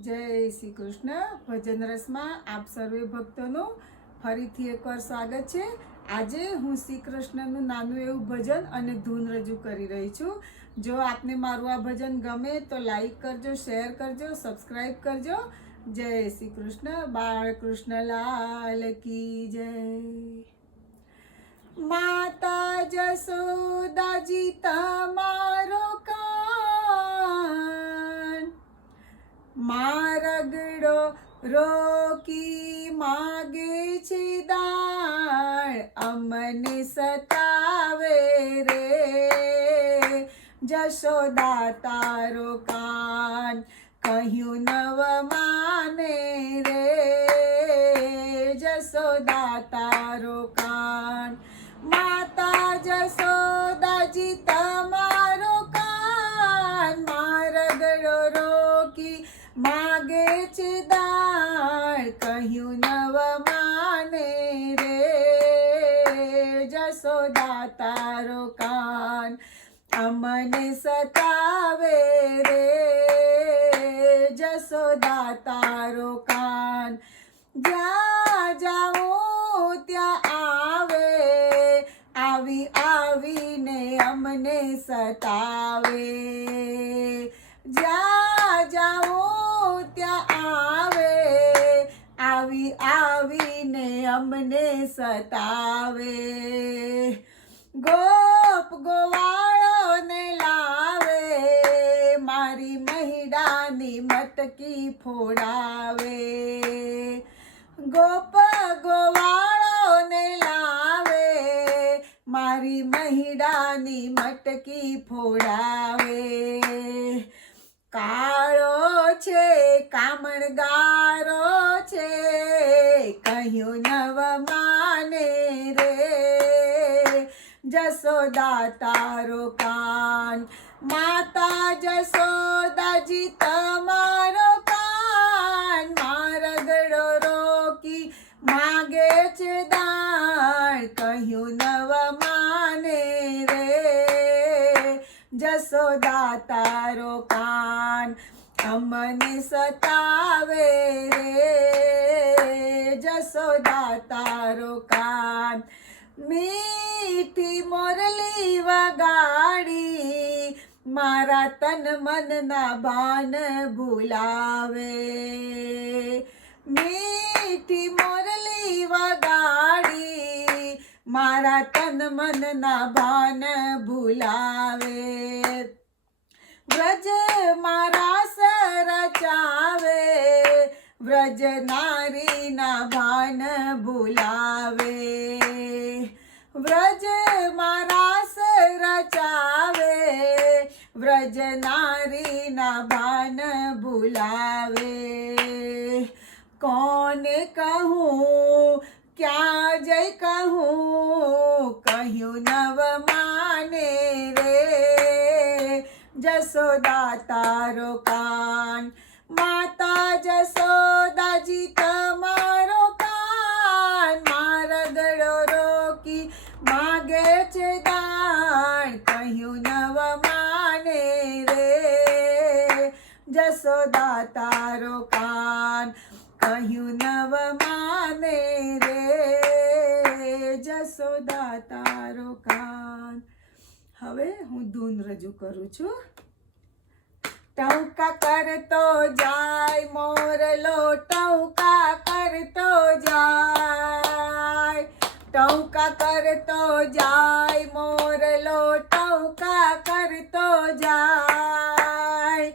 જય શ્રી કૃષ્ણ. ભજન રસમાં આપ સર્વે ભક્તોનું ફરીથી એકવાર સ્વાગત છે. આજે હું શ્રી કૃષ્ણનું નાનું એવું ભજન અને ધૂન રજૂ કરી રહી છું. જો આપને મારું આ ભજન ગમે તો લાઈક કરજો, શેર કરજો સબસ્ક્રાઈબ કરજો. જય શ્રી કૃષ્ણ. બાળકૃષ્ણ લાલ કી જય. માતા જસોદાજી, તમારો કાન રોકી માગે છે દાણ અમને સતાવે રે. જશોદા તારો કાન કહ્યું નવ માને રે. જશોદા તારો કાન, માતા જશોદાજી તમારો કાન મારગડો રોકી માગે છે દાળ. કહ્યું નવ માને રે. જસોદા તારો કાન, અમને સતાવે રે. જસોદા તારો કાન, જ્યાં જાઓ ત્યાં આવે. આવી આવીને અમને સતાવે. જ્યાં જાઓ ત્યાં આવે આવી આવીને અમને સતાવે. ગોપ ગોવાળોને લાવે, મારી મહિડાની મટકી ફોડાવે. ગોપ ગોવાળોને લાવે, મારી મહિડાની મટકી ફોડાવે. કાળો છે કામણગારો છે, કહ્યું નવ માને રે. જસોદા તારો કાન, માતા જસોદાજી તમારો કાન, મારગડો રોકી માગે છે દાણ કહ્યું નવ જસોદા તારો કાન અમને સતાવે રે. જસોદા તારો કાન, મીઠી મોરલી વગાડી મારા તન મનના બાન ભૂલાવે. મીઠી મોરલી વગાડી મારા તન મનના ભાન ભૂલાવે. વ્રજ મારા સરચાવે વ્રજ નારીના ભાન ભૂલાવે. વ્રજ મારા સરચાવે વ્રજ નારીના ભાન ભૂલાવે. કોને કહું, ક્યાં જઈ કહું, કહ્યું નવ જસોદા તારો કાન. માતા જસોદાજી તમારો કાન. મારા ગળો રોકી માગે છે દાણ કહ્યું નવ માને રે. જસોદા તારો કાન. કહ્યું નવ માને રે. જસોદા તારો કાન. હવે હું ધૂન રજૂ કરું છું. ટૌકા કરતો જાય મોરલો ટૌકા કરતો જાય ટૌકા કરતો જાય મોરલો ટૌકા કરતો જાય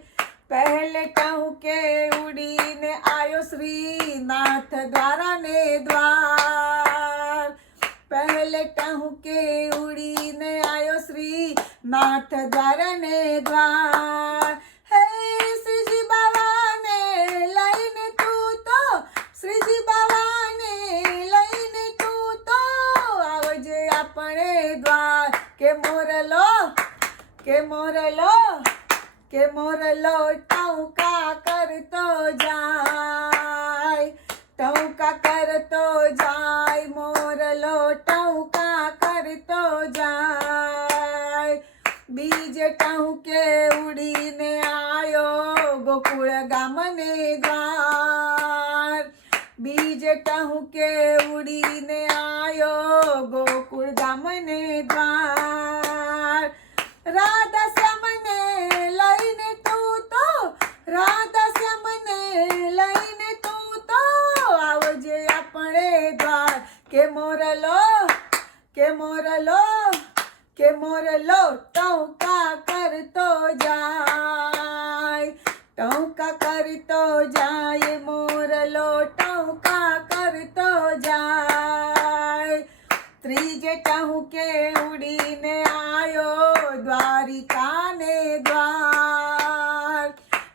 પહેલે કહું કે ઉડીને આયો શ્રીનાથ દ્વારા ને દ્વાર પહેલે કહું કે ઉડીને આયો શ્રી નાથ દ્વારા ને દ્વાર હે શ્રીજી બાવાને લઈને તું તો શ્રીજી બાવાને લઈને તું તો આવજે આપણે દ્વાર કે મોરલો કે મોરલો કે મોરલો ટૌકા કરતો જાય. ટૌકા કરતો જાય મોરલો ટૌકા કરતો જાય. બીજે ટૌકે ઉડીને આવ્યો ગોકુળ ગામને દ્વાર. બીજે ટૌકે ઉડીને આવ્યો ગોકુળ ગામને દ્વાર રાધા શ્યામને લઈને તું તો રાધા શ્યામને લઈને તું તો આવજે આપણે દ્વાર. કે મોરલો કે મોરલો કે મોરલો, ટૌકા કરતો જાય. ટૌકા કરતો જાય, મોરલો, ટૌકા કરતો જાય. ત્રીજે ટહુકે ઉડીને આવ્યો દ્વારિકાને દ્વાર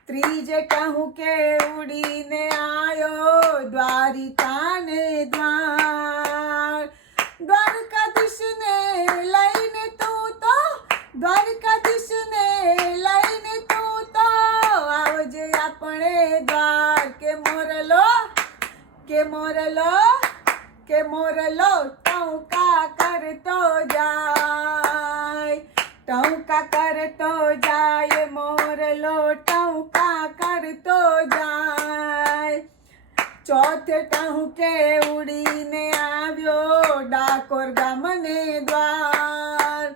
ત્રીજે ટહુકે ઉડીને આયો દ્વારિકાને દ્વાર દ્વારકાધીશને લઈને તું તો દ્વારકાધીશને લઈને તું તો આવજે આપણે દ્વાર કે મોરલો કે મોરલો કે મોરલો ટૌકા કરતો જાય ટૌકા કરતો જાય મોરલો ટૌકા કરતો જાય ચોથે ટહુકે ઉડીને આવ્યો ડાકોર ગામને દ્વાર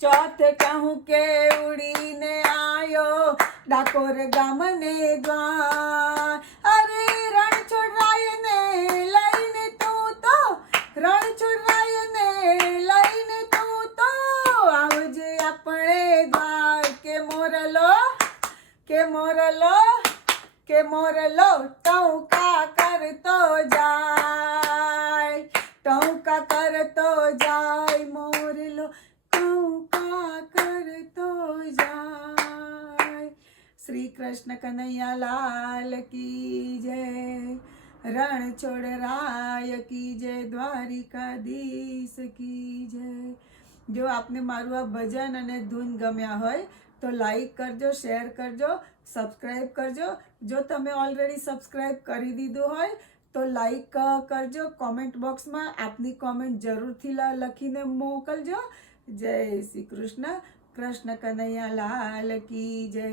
ચોથે ટહુકે ઉડીને આવ્યો ડાકોર ગામને દ્વાર અરે રણછોડરાયને લઈને તું તો રણછોડરાયને લઈને તું તો આવજે આપણે દ્વાર કે મોરલો કે મોરલો, કે મોરલો ટૌકા કરતો જાય, ટૌકા કરતો જાય મોરલો, ટૌકા કરતો જાય. શ્રી કૃષ્ણ કનૈયા લાલ કી જય રણછોડ રાય કી જય, દ્વારિકાધીશ કી જય. જો આપને મારું આ ભજન અને ધૂન ગમ્યા હોય, તો લાઈક કરજો શેર કરજો સબસ્ક્રાઈબ કરજો. જો તમે ઓલરેડી સબસ્ક્રાઈબ કરી દીધું હોય, તો લાઈક કરજો. કોમેન્ટ બોક્સમાં આપની કોમેન્ટ જરૂરથી લખીને મોકલજો. જય શ્રી કૃષ્ણ. કૃષ્ણ કનૈયા લાલ કી જય.